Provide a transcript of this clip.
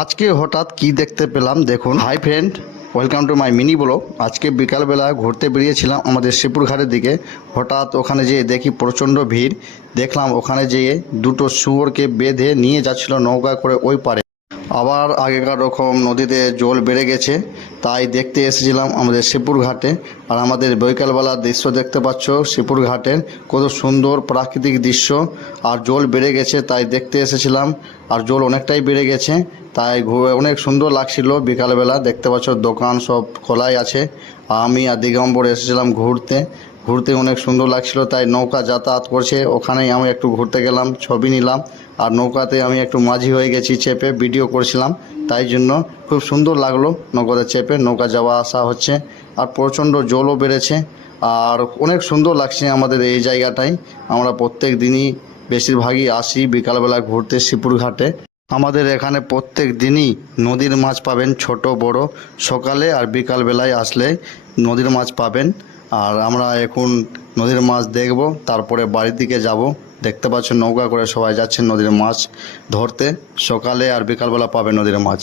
আজকে হঠাৎ কি দেখতে পেলাম দেখুন। Hi friend, welcome to my mini blog. আজকে বিকালবেলা ঘুরতে বেরিয়েছিলাম আমাদের শিবপুর ঘাটের দিকে। হঠাৎ ওখানে যেয়ে দেখি প্রচণ্ড ভিড়। দেখলাম ওখানে যেয়ে দুটো শুয়োরকে বেঁধে নিয়ে যাচ্ছিল নৌকা করে ওই পারে। আবার আগেকার রকম নদীতে জল বেড়ে গেছে, তাই দেখতে এসেছিলাম আমাদের শিবপুর ঘাটে। আর আমাদের বৈকালবেলার দৃশ্য দেখতে পাচ্ছ শিবপুর ঘাটের, কত সুন্দর প্রাকৃতিক দৃশ্য। আর জল বেড়ে গেছে তাই দেখতে এসেছিলাম। আর জল অনেকটাই বেড়ে গেছে তাই অনেক সুন্দর লাগছিল। বিকালবেলা দেখতে পাচ্ছ দোকান সব খোলাই আছে। আমি আর দিগম্বর এসেছিলাম ঘুরতে অনেক সুন্দর লাগছিল। তাই নৌকা যাতায়াত করছে, ওখানেই আমি একটু ঘুরতে গেলাম, ছবি নিলাম। আর নৌকাতে আমি একটু মাঝি হয়ে গেছি, চেপে ভিডিও করছিলাম। তাই জন্য খুব সুন্দর লাগলো নৌকাতে চেপে। নৌকা যাওয়া আসা হচ্ছে আর প্রচণ্ড জলও বেড়েছে। আর অনেক সুন্দর লাগছে আমাদের এই জায়গাটাই। আমরা প্রত্যেক দিনই বেশিরভাগই আসি বিকালবেলা ঘুরতে শিবপুর ঘাটে। আমাদের এখানে প্রত্যেক দিনই নদীর মাছ পাবেন, ছোট বড়। সকালে আর বিকালবেলায় আসলে নদীর মাছ পাবেন। আর আমরা এখন নদীর মাছ দেখব, তারপরে বাড়ির দিকে যাব। দেখতে পাচ্ছেন নৌকা করে সবাই যাচ্ছেন নদীর মাছ ধরতে। সকালে আর বিকালবেলা পাবেন নদীর মাছ।